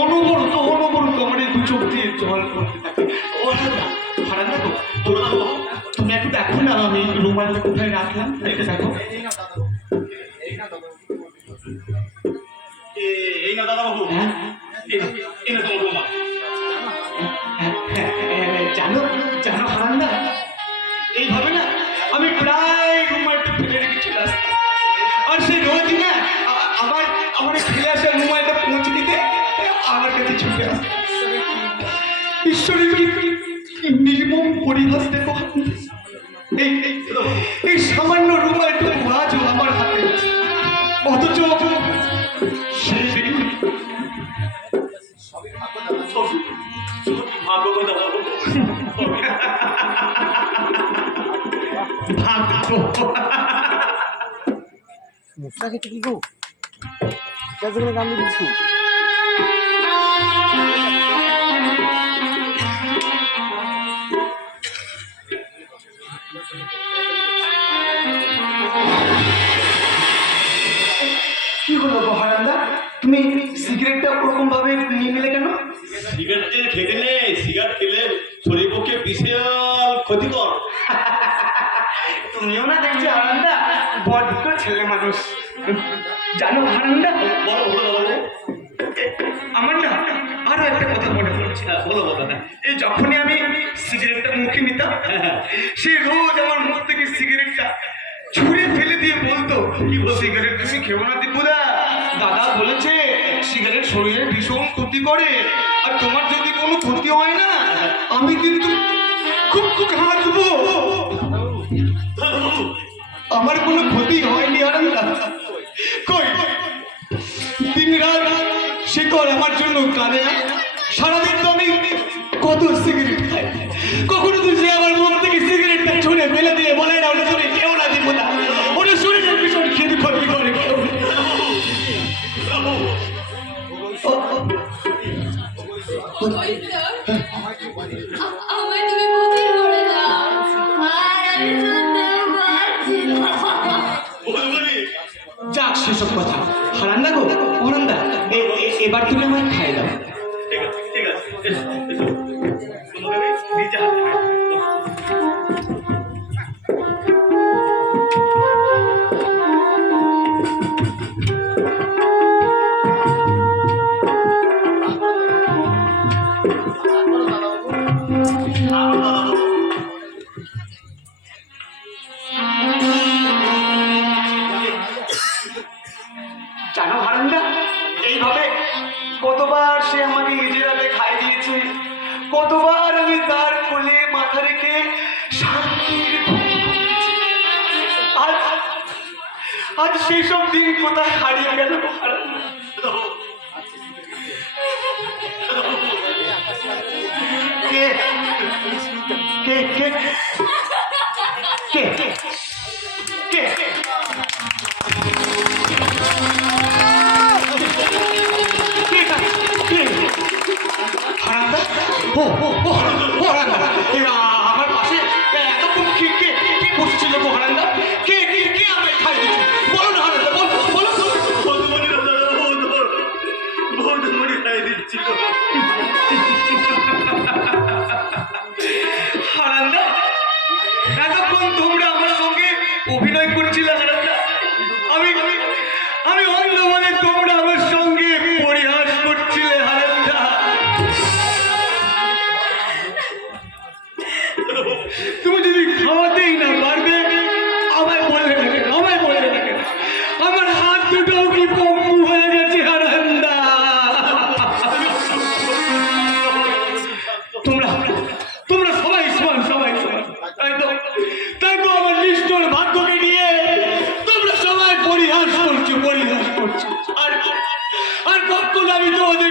অনবরত অনবরত আমার এই দু চোখ দিয়ে জল পড়তে থাকে। হারান না তো তুমি একটু দেখো না আমি রুমালটা কোথায় রাখলাম, দেখে দেখো। এই না দাদা বাবু, হ্যাঁ এই না তোমার রুমাল। জানো জানো হারান্দা, এইভাবে না আমি প্রায় রুমালটা ফেলে রেখে চলে আসতাম। আর সেই রোজ না আবার আমার ফেলে আসা রুমালটা পৌঁছে দিতে আমার কাছে ছুটে আসতো। ঈশ্বরের কি নির্মম পরিহাস দেখো। এই সামান্য রুমালটুকু আজও আমার হাতে আছে, অথচ সেই মুসা খেতে কি গো সেখানে গান দিচ্ছি। কি হলো গো হারান্দা, তুমি সিগারেটটা ওরকম ভাবে নিয়ে নিলে কেন? সিগারেট খেতে নেই, সিগারেট খেলে শরীর পক্ষে বিশাল ক্ষতিকর। তুমিও না দেখছি হারান্দা বড্ড ছেলে মানুষ। জানো হারান্দা, বলো বলো বলো। আমার না আরো একটা কথা মনে পড়ছে। বলো বলো না। এই যখনই আমি সিগারেটটা মুখে নিতাম, সে রোজ আমার মুখ থেকে সিগারেটটা ছুঁড়ে ফেলে দিয়ে বলতো, কি বল সিগারেট তুমি খেও না দীপুদা, দাদা বলেছে সিগারেট শরীরে ভীষণ ক্ষতি করে, আর তোমার যদি কোনো ক্ষতি হয় না আমি কিন্তু খুব খুব হাসবো। আমার কোনো ক্ষতি হয়নি হারান্দা, কই দিন রাত শিকড় আমার জন্য কাঁদে না। সারাদিন তো আমি কত সিগারেট খাই, কখনো তো সে আমার মুখ থেকে সিগারেটটা ছুঁড়ে ফেলে দিয়ে বলে না ওটা তুমি কেউ না দিব না, ওটা শরীরের ভীষণ খেতে ক্ষতি করে। আমায় তুমি বুঝি করে দাও, আর আমি শুনতে পারছি না। যাক সেসব কথা, হারান্দা গো হারান্দা, এবার তুমি আমায় খাই দাও। ঠিক আছে ঠিক আছে, এসো এসো, তোমাকে নিজে হাতে খাই। জানো হারান্দা, এইভাবে কতবার সে আমাকে নিজের হাতে খাই দিয়েছে, কতবার আমি তার কোলে মাথা রেখে শান্তির ঘুম ঘুমিয়েছি। আজ সেই সব দিন কোথায় হারিয়ে গেল হারান্দা। কে কে কে কে কে কে হারান্দা, আমার পাশে এতক্ষণ কে কে কে বসছিল গো হারান্দা? কে কে কে আমায় খাই দিচ্ছে বলো না হারান্দা, বলো বলো বৌধুমণি খাই দিচ্ছি। হারান্দা, এতক্ষণ তোমরা আমার সঙ্গে অভিনয় করছিলে হারান্দা, আমি আমি অন্ধ বলে তোমরা আমার সঙ্গে পরিহাস করছিলে হারান্দা। তুমি যদি খাওয়াতেই না পারবে আমায় বললে না কেন, আমায় বললে না কেন? আমার হাত দুটোও কি পঙ্গু হয়ে গেছে হারান্দা। তোমরা তোমরা সবাই সমান, সবাই সমান, তাই তো আমার নিষ্ঠুর ভাগ্যকে নিয়ে তোমরা সবাই পরিহাস করছো, পরিহাস করছো। আর আর কখন আমি তোমাদের